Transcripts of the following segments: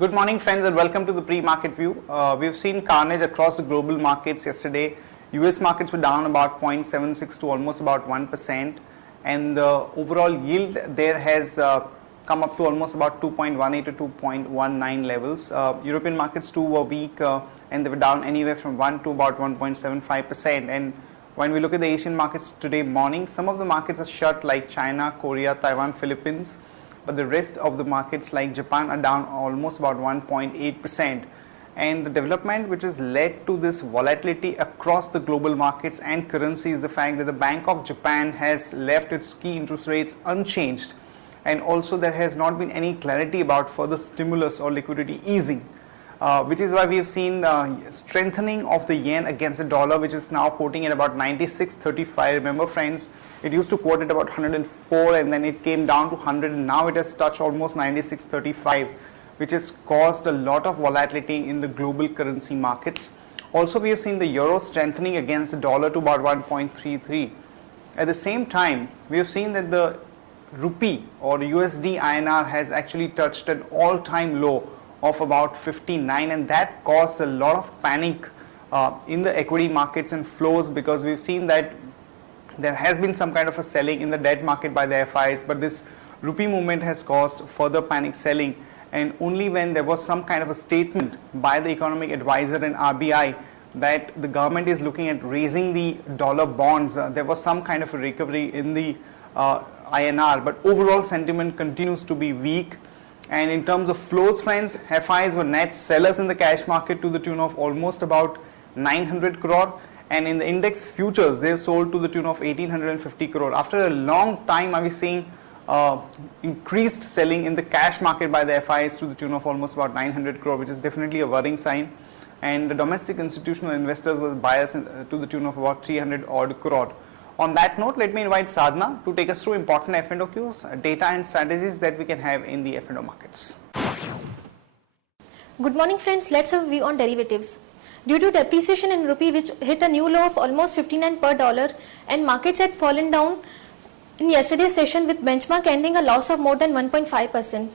Good morning, friends, and welcome to the pre-market view. We've seen carnage across the global markets yesterday. US markets were down about 0.76 to almost about 1%, and the overall yield there has come up to almost about 2.18 to 2.19 levels. European markets too were weak, and they were down anywhere from 1 to about 1.75%. And when we look at the Asian markets today morning, some of the markets are shut, like China, Korea, Taiwan, Philippines. But the rest of the markets like Japan are down almost about 1.8%. And the development which has led to this volatility across the global markets and currency is the fact that the Bank of Japan has left its key interest rates unchanged, and also there has not been any clarity about further stimulus or liquidity easing, which is why we have seen strengthening of the yen against the dollar, which is now quoting at about 96.35. Remember, friends, it used to quote at about 104, and then it came down to 100, and now it has touched almost 96.35, which has caused a lot of volatility in the global currency markets. Also, we have seen the euro strengthening against the dollar to about 1.33. At the same time, we have seen that the rupee or USD INR has actually touched an all-time low of about 59, and that caused a lot of panic in the equity markets and flows, because we've seen that there has been some kind of a selling in the debt market by the FIs, but this rupee movement has caused further panic selling. And only when there was some kind of a statement by the economic advisor and RBI that the government is looking at raising the dollar bonds, there was some kind of a recovery in the INR, but overall sentiment continues to be weak. And in terms of flows, friends, FIs were net sellers in the cash market to the tune of almost about 900 crore. And in the index futures, they've sold to the tune of 1850 crore. After a long time, are we seeing increased selling in the cash market by the FIs to the tune of almost about 900 crore, which is definitely a worrying sign. And the domestic institutional investors were buyers to the tune of about 300 odd crore. On that note, let me invite Sadhana to take us through important F&O cues, data and strategies that we can have in the F&O markets. Good morning, friends. Let's have a view on derivatives. Due to depreciation in rupee, which hit a new low of almost 59 per dollar, and markets had fallen down in yesterday's session, with benchmark ending a loss of more than 1.5%.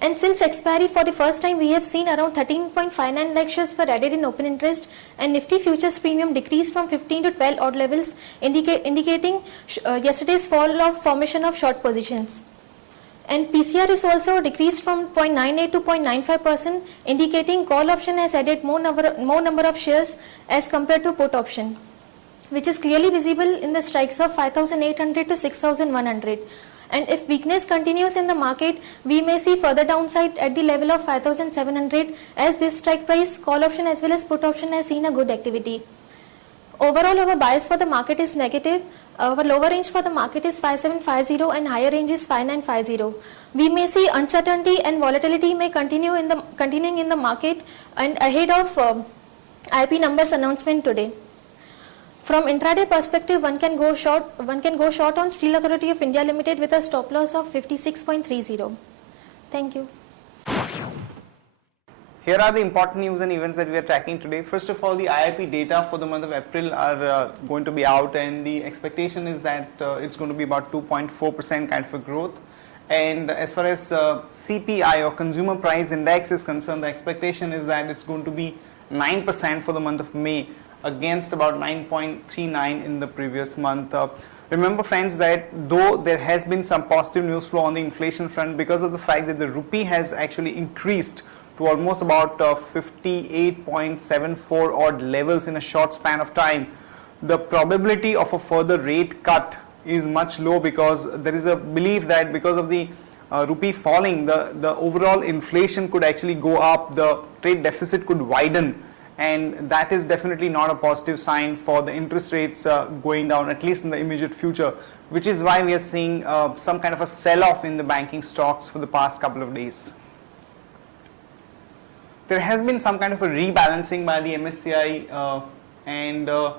And since expiry, for the first time, we have seen around 13.59 lakh shares were added in open interest, and Nifty futures premium decreased from 15 to 12 odd levels, indicating yesterday's fall of formation of short positions. And PCR is also decreased from 0.98 to 0.95%, indicating call option has added more number of shares as compared to put option, which is clearly visible in the strikes of 5,800 to 6,100. And if weakness continues in the market, we may see further downside at the level of 5,700, as this strike price, call option as well as put option has seen a good activity. Overall, our bias for the market is negative. Our lower range for the market is 5750 and higher range is 5950. We may see uncertainty and volatility may continuing in the market, and ahead of IP numbers announcement today. From intraday perspective, one can go short on Steel Authority of India Limited with a stop loss of 56.30. Thank you. Here are the important news and events that we are tracking today. First of all, the IIP data for the month of April are going to be out, and the expectation is that it's going to be about 2.4% kind of a growth. And as far as CPI or Consumer Price Index is concerned, the expectation is that it's going to be 9% for the month of May, against about 9.39 in the previous month. Remember, friends, that though there has been some positive news flow on the inflation front, because of the fact that the rupee has actually increased to almost about 58.74 odd levels in a short span of time, the probability of a further rate cut is much low, because there is a belief that because of the rupee falling, the overall inflation could actually go up, the trade deficit could widen, and that is definitely not a positive sign for the interest rates going down, at least in the immediate future, which is why we are seeing some kind of a sell-off in the banking stocks for the past couple of days. There has been some kind of a rebalancing by the MSCI, and the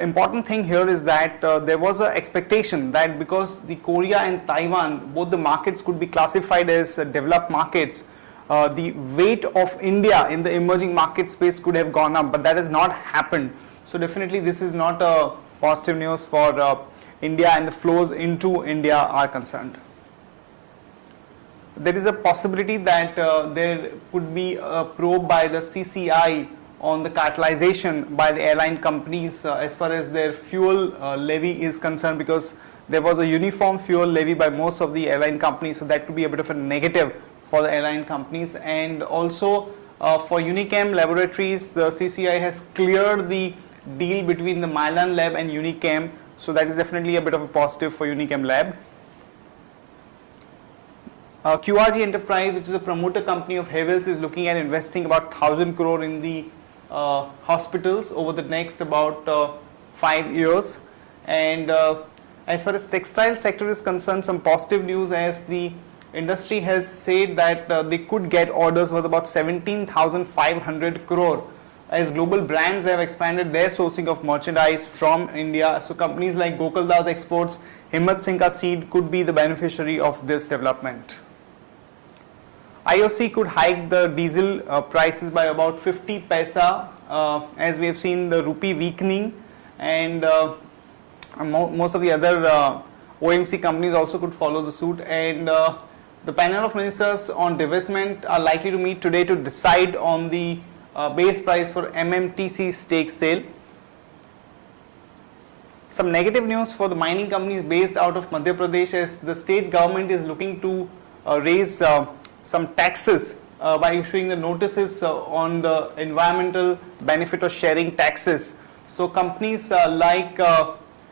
important thing here is that there was an expectation that because the Korea and Taiwan, both the markets could be classified as developed markets, the weight of India in the emerging market space could have gone up, but that has not happened. So definitely this is not a positive news for India, and the flows into India are concerned. there is a possibility that there could be a probe by the CCI on the catalyzation by the airline companies as far as their fuel levy is concerned, because there was a uniform fuel levy by most of the airline companies, so that could be a bit of a negative for the airline companies. And also for Unichem Laboratories, the CCI has cleared the deal between the Mylan Lab and Unichem, so that is definitely a bit of a positive for Unichem Lab. QRG Enterprise, which is a promoter company of Havells, is looking at investing about 1,000 crore in the hospitals over the next about 5 years. And as far as textile sector is concerned, some positive news, as the industry has said that they could get orders worth about 17,500 crore as global brands have expanded their sourcing of merchandise from India. So companies like Gokaldas Exports, Himmat Singh Ka Seed could be the beneficiary of this development. IOC could hike the diesel prices by about 50 paisa as we have seen the rupee weakening, and most of the other OMC companies also could follow the suit. And the panel of ministers on divestment are likely to meet today to decide on the base price for MMTC stake sale. Some negative news for the mining companies based out of Madhya Pradesh, as the state government is looking to raise some taxes by issuing the notices on the environmental benefit or sharing taxes. So companies like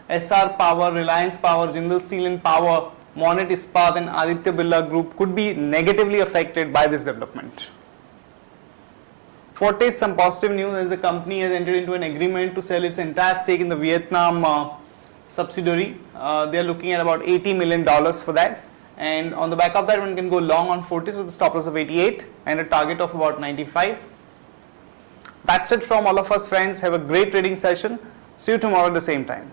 SR Power, Reliance Power, Jindal Steel and Power, Monet Ispat and Aditya Birla Group could be negatively affected by this development. Fortis, some positive news, as the company has entered into an agreement to sell its entire stake in the Vietnam subsidiary. They are looking at about $80 million for that. And on the back of that, one can go long on Fortis with a stop loss of 88 and a target of about 95. That's it from all of us, friends. Have a great trading session. See you tomorrow at the same time.